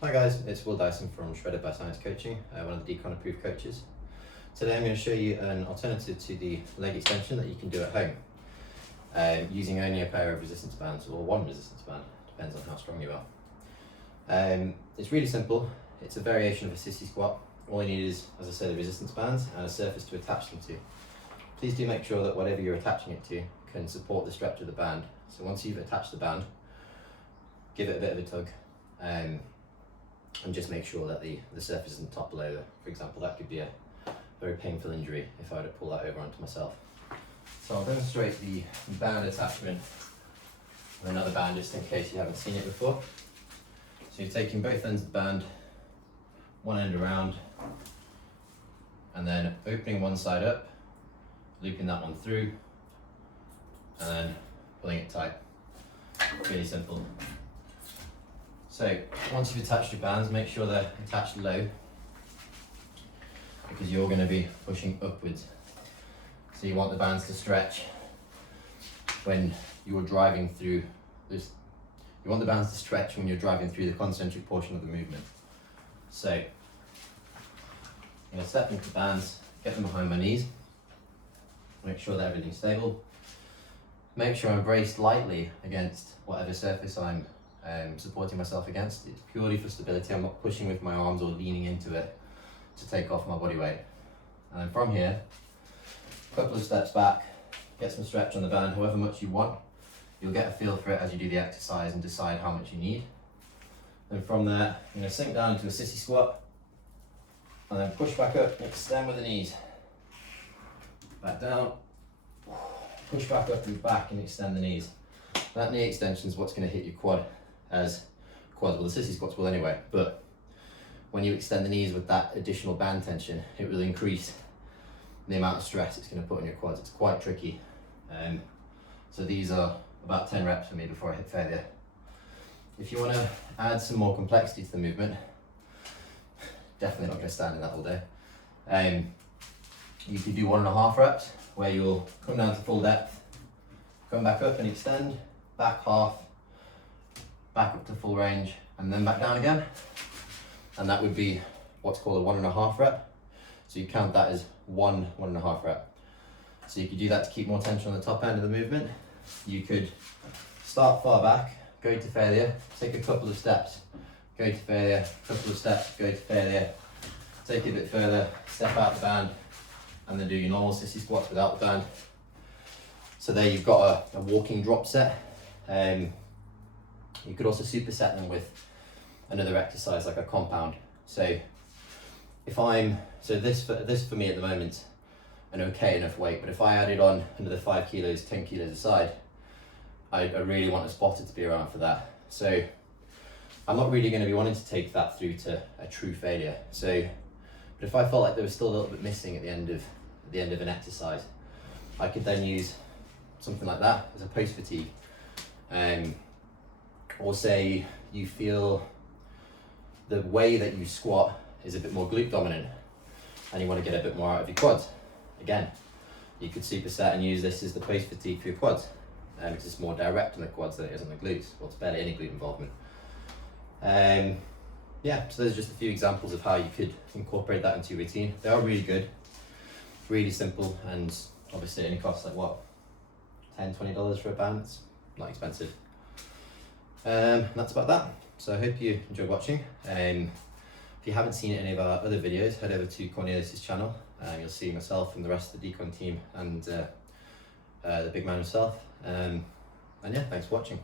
Hi guys, it's Will Dyson from Shredded by Science Coaching, one of the Decon approved coaches. Today I'm going to show you an alternative to the leg extension that you can do at home using only a pair of resistance bands, or one resistance band, depends on how strong you are. It's really simple. It's a variation of a sissy squat. All you need is, as I said, the resistance bands and a surface to attach them to. Please do make sure that whatever you're attaching it to can support the stretch of the band. So once you've attached the band, give it a bit of a tug. And just make sure that the surface isn't toppled over. For example, that could be a very painful injury if I were to pull that over onto myself. So I'll demonstrate the band attachment with another band just in case you haven't seen it before. So you're taking both ends of the band, one end around, and then opening one side up, looping that one through, and then pulling it tight. Really simple. So once you've attached your bands, make sure they're attached low, because you're going to be pushing upwards. So you want the bands to stretch when you're driving through this. You want the bands to stretch when you're driving through the concentric portion of the movement. So I'm going to step into the bands, get them behind my knees, make sure that everything's stable. Make sure I'm braced lightly against whatever surface I'm supporting myself against. It's purely for stability. I'm not pushing with my arms or leaning into it to take off my body weight. And then from here, a couple of steps back, get some stretch on the band, however much you want. You'll get a feel for it as you do the exercise and decide how much you need. Then from there, I'm going to sink down into a sissy squat, and then push back up and extend with the knees. Back down, push back up and back and extend the knees. That knee extension is what's going to hit your quad as quads. Well, the sissy squats will anyway, but when you extend the knees with that additional band tension, it will increase the amount of stress it's going to put on your quads. It's quite tricky. So these are about 10 reps for me before I hit failure. If you want to add some more complexity to the movement, definitely not going to stand in that all day. You could do 1.5 reps where you'll come down to full depth, come back up and extend, back half, back up to full range, and then back down again. And that would be what's called a 1.5 rep. So you count that as 1.5 rep. So you could do that to keep more tension on the top end of the movement. You could start far back, go to failure, take a couple of steps, go to failure, couple of steps, go to failure, take it a bit further, step out the band, and then do your normal sissy squats without the band. So there you've got a walking drop set. You could also superset them with another exercise like a compound. So this for me at the moment an okay enough weight, but if I added on another 5 kilos, 10 kilos aside, I really want a spotter to be around for that. So I'm not really going to be wanting to take that through to a true failure. So, but if I felt like there was still a little bit missing at the end of an exercise, I could then use something like that as a post fatigue. Or say you feel the way that you squat is a bit more glute dominant and you want to get a bit more out of your quads. Again, you could superset and use this as the post fatigue for your quads, because it's more direct on the quads than it is on the glutes. Well, it's barely any glute involvement. Yeah, so there's just a few examples of how you could incorporate that into your routine. They are really good, really simple, and obviously it only costs like what, $10, $20 for a band. It's not expensive. That's about that. So I hope you enjoyed watching. If you haven't seen any of our other videos, head over to Cornelius' channel. You'll see myself and the rest of the Decon team and the big man himself. And yeah, thanks for watching.